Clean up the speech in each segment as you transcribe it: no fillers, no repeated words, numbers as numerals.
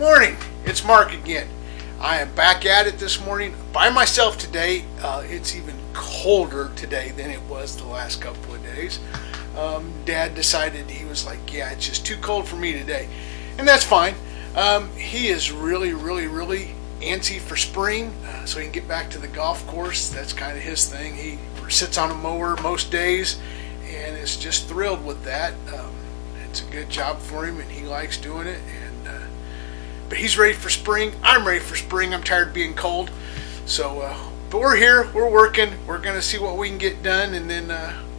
Morning, it's Mark again. I am back at it this morning by myself today. It's even colder today than it was the last couple of days. Dad decided, he was like, yeah, it's just too cold for me today. And that's fine. He is really antsy for spring, so he can get back to the golf course. That's kind of his thing. He sits on a mower most days and is just thrilled with that. It's a good job for him and he likes doing it. But he's ready for spring. I'm ready for spring. I'm tired of being cold. So, but we're here. We're working. We're going to see what we can get done, and then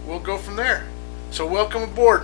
we'll go from there. So welcome aboard.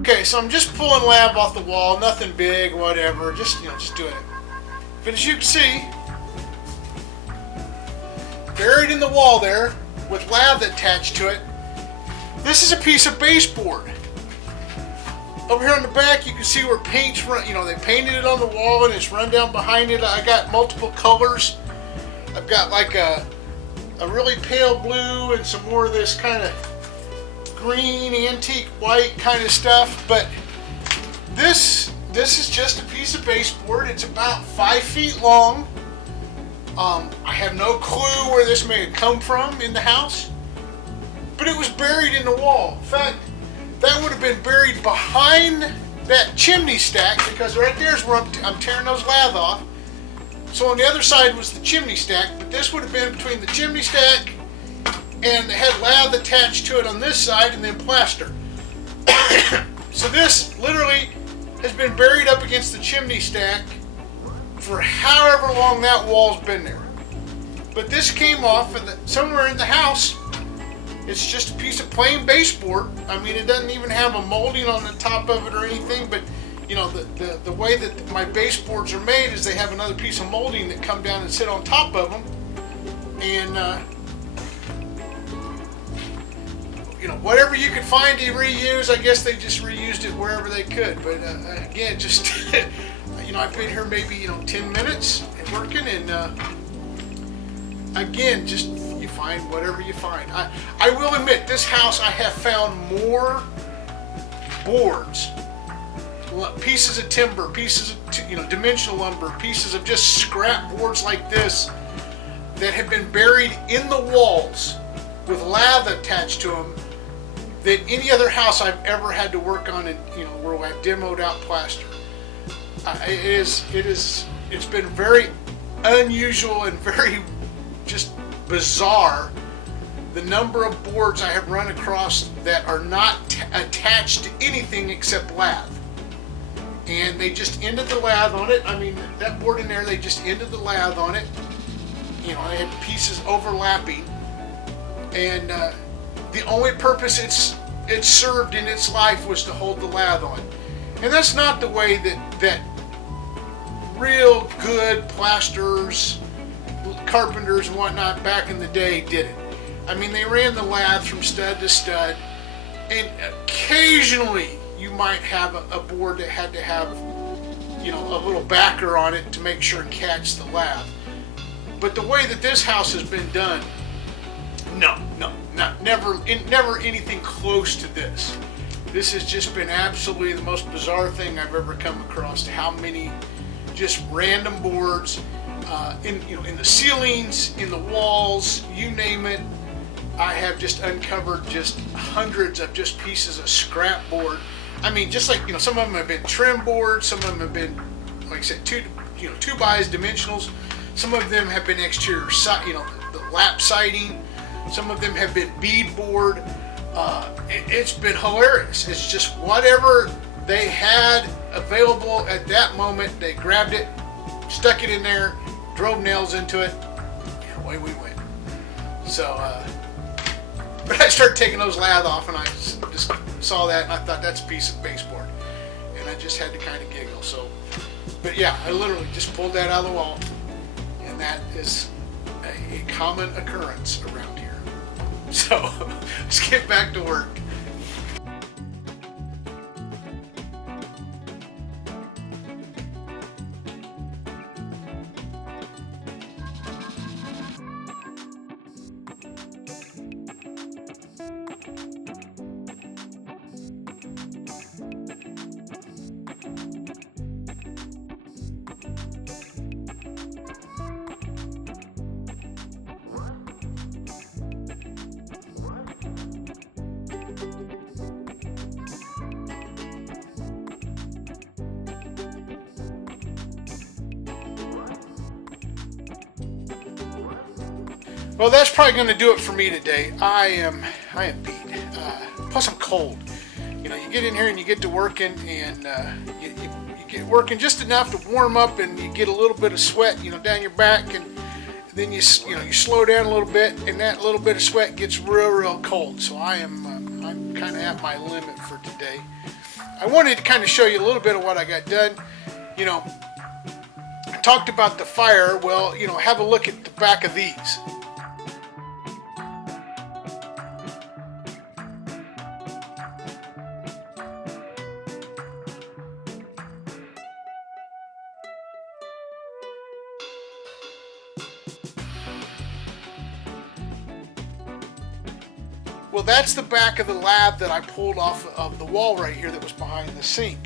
Okay, so I'm just pulling lab off the wall, nothing big, whatever, just doing it. But as you can see, buried in the wall there, with lab attached to it, this is a piece of baseboard. Over here on the back, you can see where paint's run, they painted it on the wall and it's run down behind it. I got multiple colors. I've got like a really pale blue and some more of this kind of green, antique, white kind of stuff, but this is just a piece of baseboard. It's about 5 feet long. I have no clue where this may have come from in the house, but it was buried in the wall. In fact, that would have been buried behind that chimney stack, because right there's where I'm tearing those lath off. So on the other side was the chimney stack, but this would have been between the chimney stack and it had lath attached to it on this side and then plaster. So this literally has been buried up against the chimney stack for however long that wall's been there. But this came off of somewhere in the house. It's just a piece of plain baseboard. I mean, it doesn't even have a molding on the top of it or anything, but the way that my baseboards are made is they have another piece of molding that come down and sit on top of them. And whatever you could find to reuse, I guess they just reused it wherever they could. But again, just I've been here maybe 10 minutes and working, and again, just you find whatever you find. I will admit, this house I have found more boards, pieces of timber, pieces of dimensional lumber, pieces of just scrap boards like this that have been buried in the walls with lath attached to them than any other house I've ever had to work on, and where I've demoed out plaster. It's been very unusual and very just bizarre, the number of boards I have run across that are not attached to anything except lath. And they just ended the lath on it. I mean, that board in there, they just ended the lath on it. They had pieces overlapping. And the only purpose it served in its life was to hold the lath on. And that's not the way that real good plasterers, carpenters and whatnot back in the day did it. I mean, they ran the lath from stud to stud, and occasionally you might have a board that had to have a little backer on it to make sure it catch the lath. But the way that this house has been done, never anything close to this. This has just been absolutely the most bizarre thing I've ever come across. How many just random boards. in the ceilings, in the walls, you name it. I have just uncovered just hundreds of just pieces of scrap board. I mean, just like, some of them have been trim board, some of them have been, like I said, 2x dimensionals. Some of them have been exterior, the lap siding. Some of them have been bead board. It's been hilarious. It's just whatever they had available at that moment, they grabbed it, stuck it in there, drove nails into it, and away we went. So, but I started taking those lath off, and I just saw that, and I thought, that's a piece of baseboard, and I just had to kind of giggle. So, but yeah, I literally just pulled that out of the wall, and that is a common occurrence around here. So let's get back to work. Well, that's probably going to do it for me today. I am beat. Plus, I'm cold. You get in here and you get to working, and you get working just enough to warm up, and you get a little bit of sweat, down your back, and then you slow down a little bit, and that little bit of sweat gets real cold. So I'm kind of at my limit for today. I wanted to kind of show you a little bit of what I got done. I talked about the fire. Well, have a look at the back of these. Well, that's the back of the lab that I pulled off of the wall right here that was behind the sink.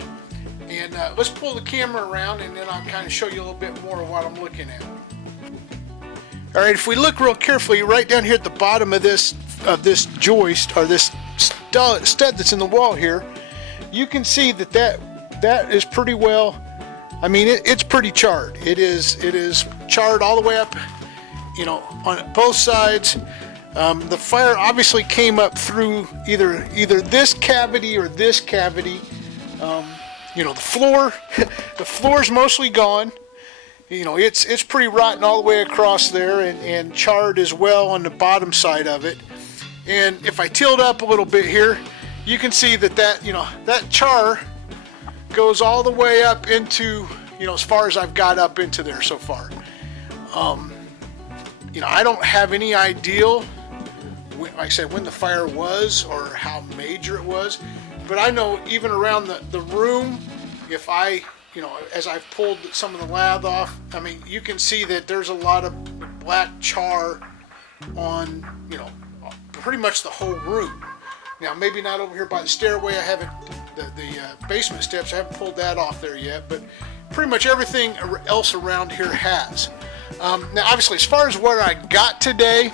And let's pull the camera around, and then I'll kind of show you a little bit more of what I'm looking at. All right, if we look real carefully, right down here at the bottom of this joist, or this stud that's in the wall here, you can see that is pretty well. I mean, it's pretty charred. It is charred all the way up, on both sides. The fire obviously came up through either this cavity or this cavity. The floor's mostly gone. It's pretty rotten all the way across there, and charred as well on the bottom side of it. And if I tilt up a little bit here, you can see that char goes all the way up into, as far as I've got up into there so far. I don't have any idea, like I said, when the fire was or how major it was, but I know even around the room, if I, as I've pulled some of the lath off, I mean, you can see that there's a lot of black char on, pretty much the whole room. Now, maybe not over here by the stairway. I haven't, the basement steps, I haven't pulled that off there yet, but pretty much everything else around here has. Now, obviously, as far as what I got today,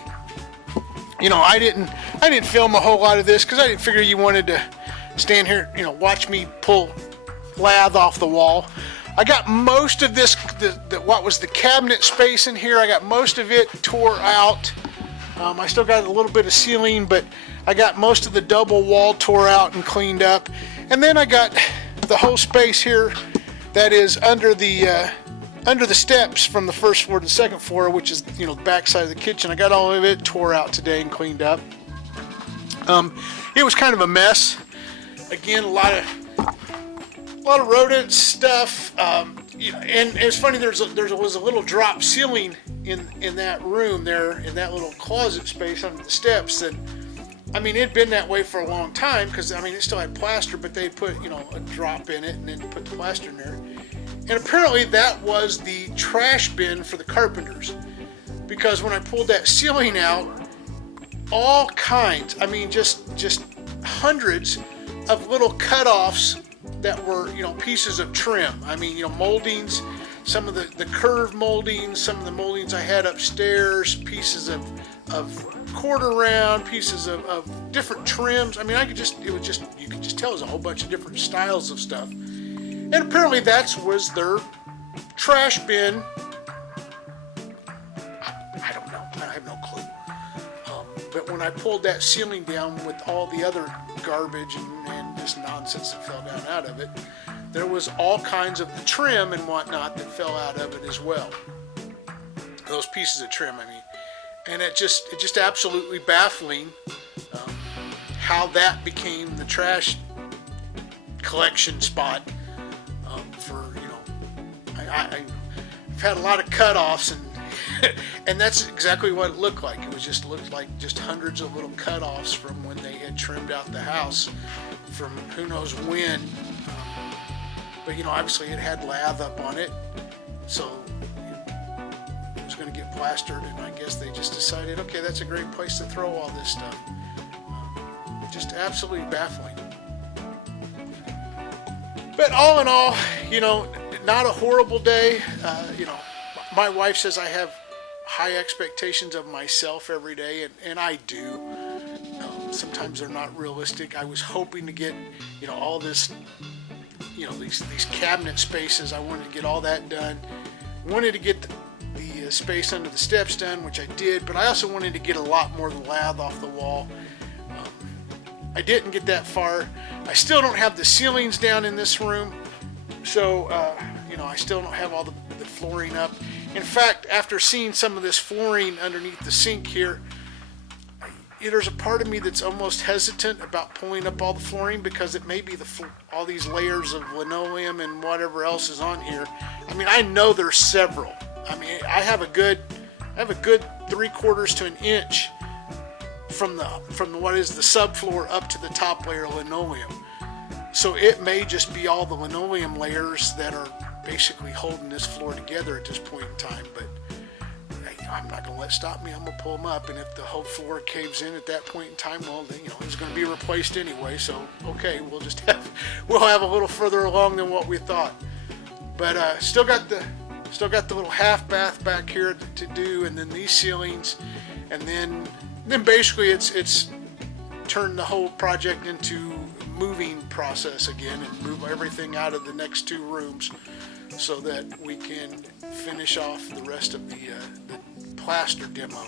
I didn't film a whole lot of this because I didn't figure you wanted to stand here, watch me pull lath off the wall. I got most of this, what was the cabinet space in here, I got most of it tore out. I still got a little bit of ceiling, but I got most of the double wall tore out and cleaned up. And then I got the whole space here that is under the steps from the first floor to the second floor, which is the back side of the kitchen. I got all of it tore out today and cleaned up. It was kind of a mess. Again, a lot of rodent stuff. And it's funny. There was a little drop ceiling in that room there, in that little closet space under the steps. That, I mean, it'd been that way for a long time because it still had plaster, but they put a drop in it and then put the plaster in there. And apparently that was the trash bin for the carpenters, because when I pulled that ceiling out, all kinds, just hundreds of little cut-offs that were, pieces of trim. Moldings. some of the curved moldings, some of the moldings I had upstairs, pieces of quarter round, pieces of different trims. I mean, you could just tell there's a whole bunch of different styles of stuff. And apparently was their trash bin. I don't know. I have no clue. But when I pulled that ceiling down with all the other garbage and just nonsense that fell down out of it, there was all kinds of the trim and whatnot that fell out of it as well. Those pieces of trim, I mean. And it's just absolutely baffling how that became the trash collection spot for, I've had a lot of cutoffs, and that's exactly what it looked like. It looked like just hundreds of little cutoffs from when they had trimmed out the house from who knows when. But obviously it had lath up on it, so it was going to get plastered, and I guess they just decided, okay, that's a great place to throw all this stuff. Just absolutely baffling. But all in all, not a horrible day. My wife says I have high expectations of myself every day, and I do. Sometimes they're not realistic. I was hoping to get, all this, these cabinet spaces. I wanted to get all that done. Wanted to get the space under the steps done, which I did, but I also wanted to get a lot more of the lath off the wall. I didn't get that far. I still don't have the ceilings down in this room, so I still don't have all the flooring up. In fact, after seeing some of this flooring underneath the sink here, there's a part of me that's almost hesitant about pulling up all the flooring, because it may be all these layers of linoleum and whatever else is on here. I mean, I know there's several. I mean, I have a good 3/4 to an inch from the what is the subfloor up to the top layer of linoleum. So it may just be all the linoleum layers that are basically holding this floor together at this point in time, but I'm not going to let it stop me. I'm going to pull them up, and if the whole floor caves in at that point in time, well, then, it's going to be replaced anyway, so okay, we'll have a little further along than what we thought. But still got the little half bath back here to do, and then these ceilings, and then basically it's turned the whole project into moving process again, and move everything out of the next 2 rooms so that we can finish off the rest of the plaster demo,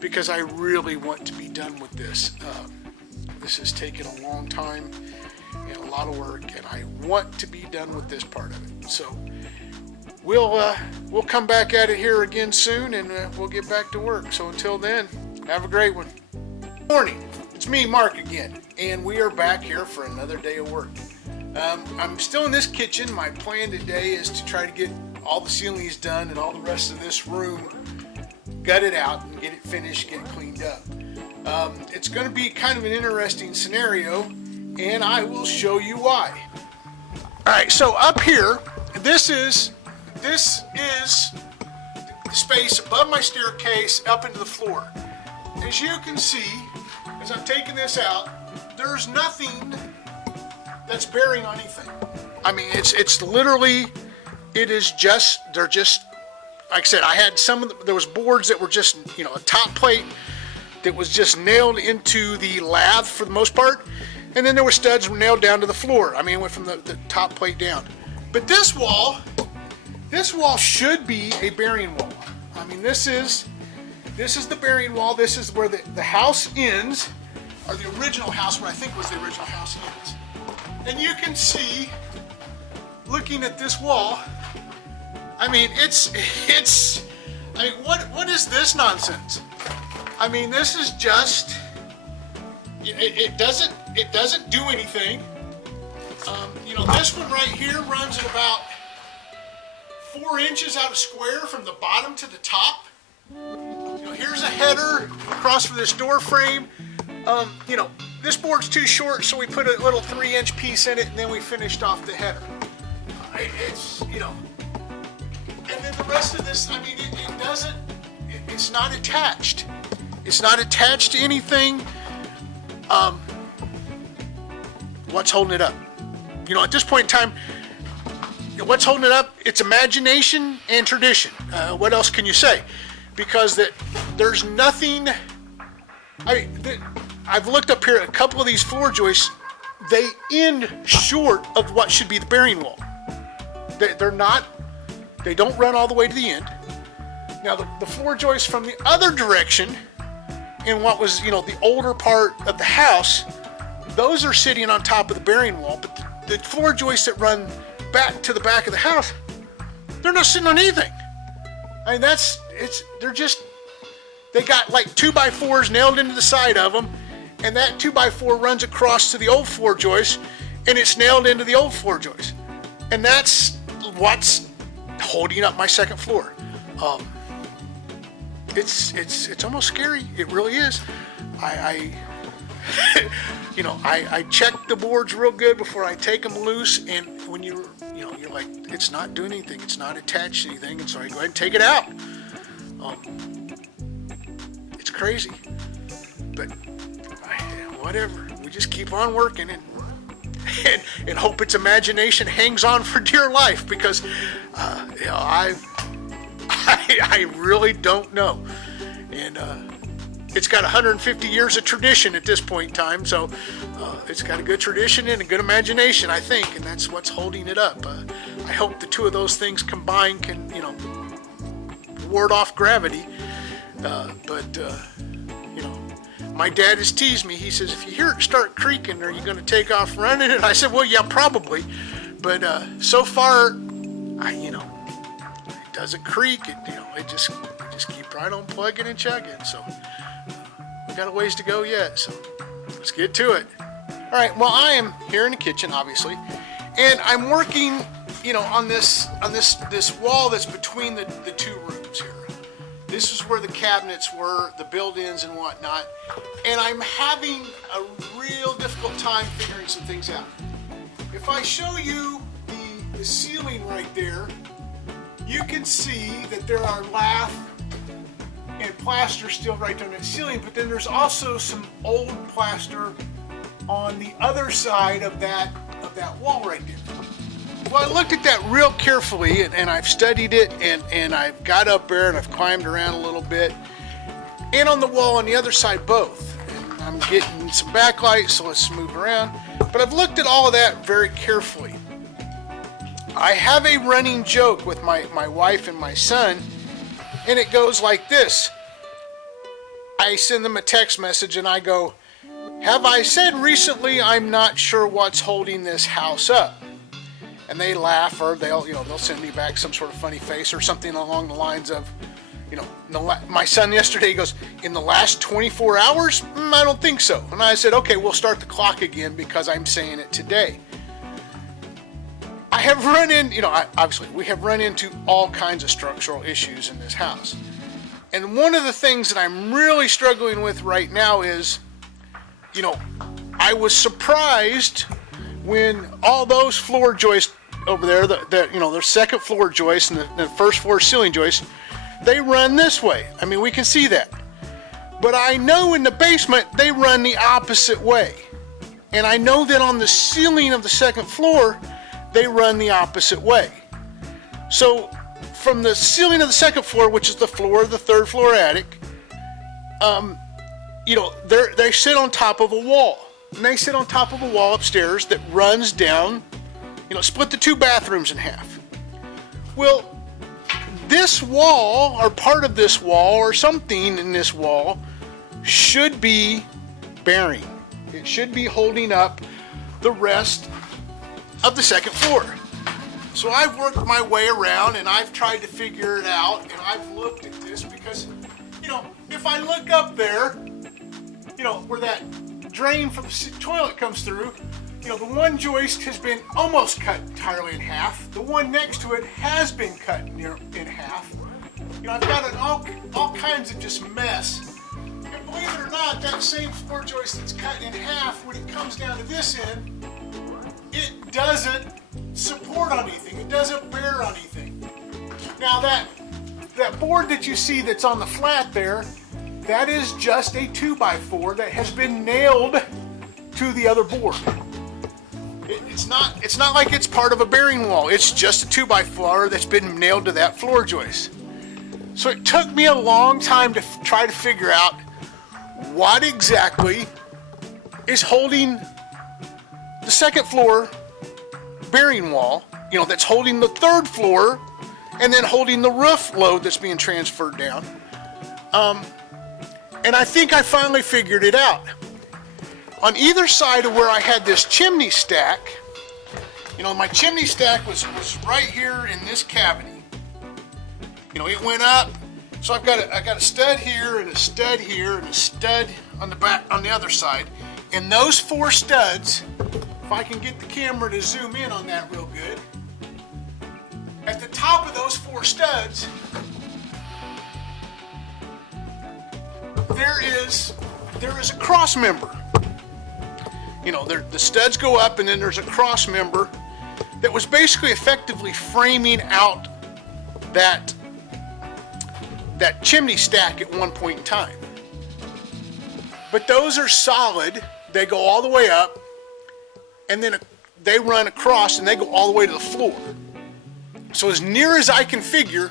because I really want to be done with this. This has taken a long time and a lot of work, and I want to be done with this part of it. So we'll come back at it here again soon, and we'll get back to work. So until then, have a great one. Good morning. It's me, Mark, again, and we are back here for another day of work. I'm still in this kitchen. My plan today is to try to get all the ceilings done and all the rest of this room gutted out and get it finished, get it cleaned up. It's going to be kind of an interesting scenario, and I will show you why. All right, so up here, this is the space above my staircase up into the floor. As you can see, as I'm taking this out, there's nothing that's bearing on anything. I mean, it's literally, they're just, like I said, I had there was boards that were just, a top plate that was just nailed into the lath for the most part, and then there were studs nailed down to the floor. I mean, it went from the top plate down. But this wall should be a bearing wall. I mean, this is the bearing wall. This is where the house ends, or the original house, what I think was the original house ends. And you can see, looking at this wall, I mean, what is this nonsense? I mean, this is just, it doesn't do anything. This one right here runs at about 4 inches out of square from the bottom to the top. Here's a header across from this door frame. This board's too short, so we put a little 3-inch piece in it, and then we finished off the header. And then the rest of this, I mean, it's not attached. It's not attached to anything. What's holding it up? At this point in time, what's holding it up it's imagination and tradition. What else can you say? Because there's nothing. I've looked up here at a couple of these floor joists. They end short of what should be the bearing wall. They're not. They don't run all the way to the end. Now the floor joists from the other direction, in what was the older part of the house, those are sitting on top of the bearing wall. But the floor joists that run back to the back of the house, they're not sitting on anything. I mean, they got like 2x4s nailed into the side of them, and that 2x4 runs across to the old floor joist, and it's nailed into the old floor joist. And that's what's holding up my second floor. It's almost scary. It really is. I check the boards real good before I take them loose, and when you're like, it's not doing anything, it's not attached to anything, and so I go ahead and take it out. It's crazy, but whatever. We just keep on working and hope its imagination hangs on for dear life, because I really don't know, and it's got 150 years of tradition at this point in time, so it's got a good tradition and a good imagination, I think, and that's what's holding it up. I hope the two of those things combined can, ward off gravity. My dad has teased me. He says, if you hear it start creaking, are you going to take off running? And I said, well, yeah, probably. But so far, it doesn't creak. It just keep right on plugging and chugging. So we got a ways to go yet. So let's get to it. All right. Well, I am here in the kitchen, obviously, and I'm working, on this wall that's between the two rooms here. This is where the cabinets were, the built-ins and whatnot, and I'm having a real difficult time figuring some things out. If I show you the ceiling right there, you can see that there are lath and plaster still right there on that ceiling, but then there's also some old plaster on the other side of that wall right there. Well, I looked at that real carefully, and I've studied it, and I've got up there, and I've climbed around a little bit, and on the wall on the other side both. And I'm getting some backlight, so let's move around. But I've looked at all of that very carefully. I have a running joke with my wife and my son, and it goes like this. I send them a text message, and I go, have I said recently I'm not sure what's holding this house up? And they laugh, or they'll send me back some sort of funny face or something along the lines of, my son yesterday goes, in the last 24 hours? I don't think so. And I said, okay, we'll start the clock again because I'm saying it today. I have run in, obviously we have run into all kinds of structural issues in this house. And one of the things that I'm really struggling with right now is, I was surprised when all those floor joists over there, their second floor joist and the first floor ceiling joist, they run this way. I mean, we can see that. But I know in the basement, they run the opposite way. And I know that on the ceiling of the second floor, they run the opposite way. So from the ceiling of the second floor, which is the floor of the third floor attic, they sit on top of a wall. And they sit on top of a wall upstairs that runs down, split the two bathrooms in half. Well, this wall, or part of this wall, or something in this wall, should be bearing. It should be holding up the rest of the second floor. So I've worked my way around, and I've tried to figure it out, and I've looked at this because, if I look up there, where that drain from the toilet comes through, the one joist has been almost cut entirely in half. The one next to it has been cut in half. I've got all kinds of just mess. And believe it or not, that same floor joist that's cut in half, when it comes down to this end, it doesn't support on anything. It doesn't bear on anything. Now that board that you see that's on the flat there, that is just a 2x4 that has been nailed to the other board. it's not like it's part of a bearing wall. It's just a 2x4 that's been nailed to that floor joist. So it took me a long time to try to figure out what exactly is holding the second floor bearing wall, that's holding the third floor and then holding the roof load that's being transferred down. And I think I finally figured it out. On either side of where I had this chimney stack, my chimney stack was right here in this cavity. It went up, so I got a stud here and a stud here and a stud on the back on the other side. And those 4 studs, if I can get the camera to zoom in on that real good, at the top of those 4 studs, there is a cross member. The studs go up, and then there's a cross member that was basically effectively framing out that chimney stack at one point in time. But those are solid. They go all the way up, and then they run across, and they go all the way to the floor. So as near as I can figure,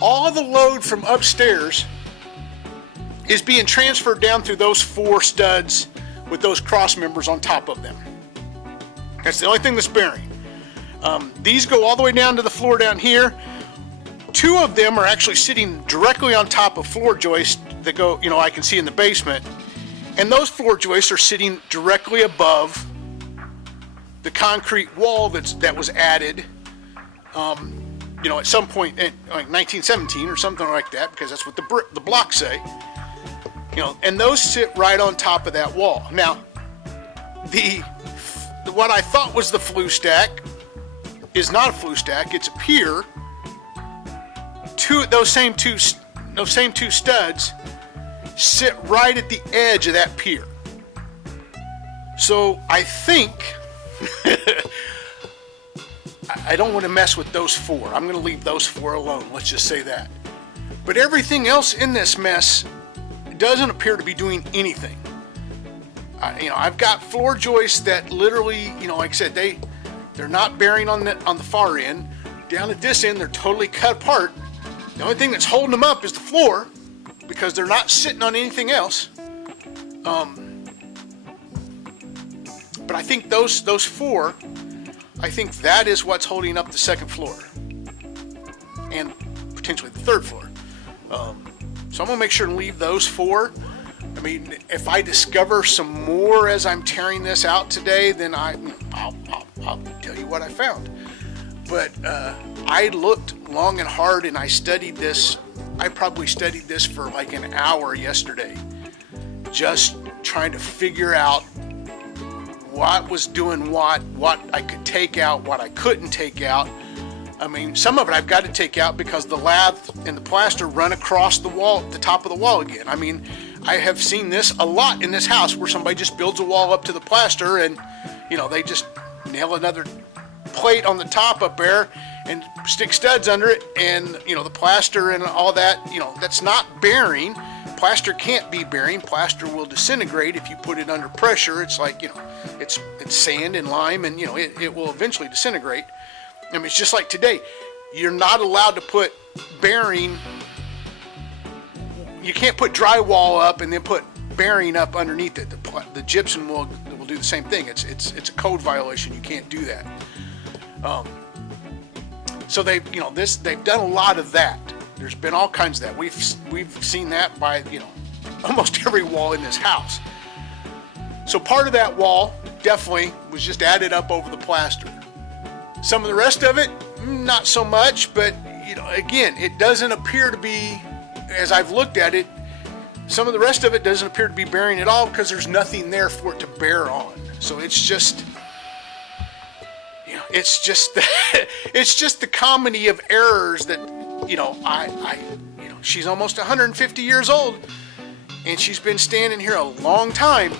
all of the load from upstairs is being transferred down through those 4 studs with those cross members on top of them. That's the only thing that's bearing. These go all the way down to the floor down here. 2 of them are actually sitting directly on top of floor joists that go, I can see in the basement. And those floor joists are sitting directly above the concrete wall that was added, at some point in like 1917 or something like that, because that's what the blocks say. And those sit right on top of that wall. Now, what I thought was the flue stack is not a flue stack. It's a pier. Those same two studs sit right at the edge of that pier. So I think I don't want to mess with those 4. I'm going to leave those 4 alone. Let's just say that. But everything else in this mess doesn't appear to be doing anything. I've got floor joists that literally, like I said, they're not bearing on the far end. Down at this end, they're totally cut apart. The only thing that's holding them up is the floor, because they're not sitting on anything else. But I think those 4, I think that is what's holding up the second floor and potentially the third floor. So I'm gonna make sure to leave those 4. I mean, if I discover some more as I'm tearing this out today, then I'll tell you what I found. But I looked long and hard, and I studied this. I probably studied this for like an hour yesterday, just trying to figure out what was doing what I could take out, what I couldn't take out. I mean, some of it I've got to take out because the lath and the plaster run across the wall, the top of the wall again. I mean, I have seen this a lot in this house where somebody just builds a wall up to the plaster and, they just nail another plate on the top up there and stick studs under it, and, the plaster and all that, that's not bearing. Plaster can't be bearing. Plaster will disintegrate if you put it under pressure. It's like, it's sand and lime, and, it will eventually disintegrate. I mean, it's just like today. You're not allowed to put bearing. You can't put drywall up and then put bearing up underneath it. The gypsum will do the same thing. It's a code violation. You can't do that. So they've done a lot of that. There's been all kinds of that. We've seen that by almost every wall in this house. So part of that wall definitely was just added up over the plaster. Some of the rest of it, not so much, but again, it doesn't appear to be, as I've looked at it, some of the rest of it doesn't appear to be bearing at all because there's nothing there for it to bear on. So it's just the comedy of errors that, she's almost 150 years old and she's been standing here a long time,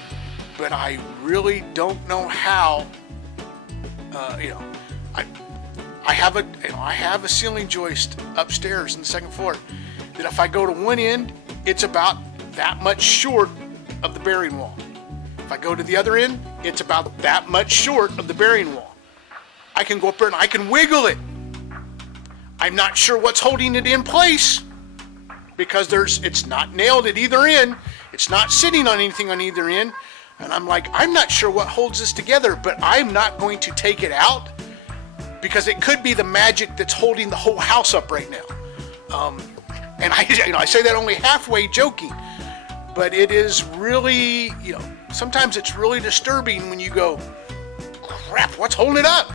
but I really don't know how, I have a ceiling joist upstairs in the second floor that if I go to one end, it's about that much short of the bearing wall. If If I go to the other end, it's about that much short of the bearing wall. I can go up there and I can wiggle it. I'm not sure what's holding it in place because it's not nailed at either end. It's not sitting on anything on either end. And I'm like, I'm not sure what holds this together, but I'm not going to take it out because it could be the magic that's holding the whole house up right now. And I say that only halfway joking, but it is really, sometimes it's really disturbing when you go, crap, what's holding it up?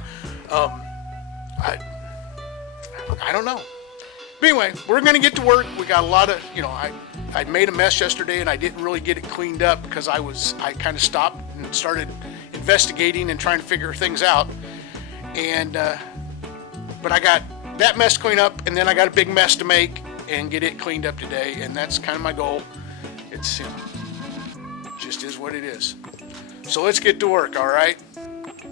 I don't know. But anyway, we're going to get to work. We got a lot of, I made a mess yesterday and I didn't really get it cleaned up because I kind of stopped and started investigating and trying to figure things out. And, but I got that mess cleaned up and then I got a big mess to make and get it cleaned up today. And that's kind of my goal. It's, just is what it is. So let's get to work, all right?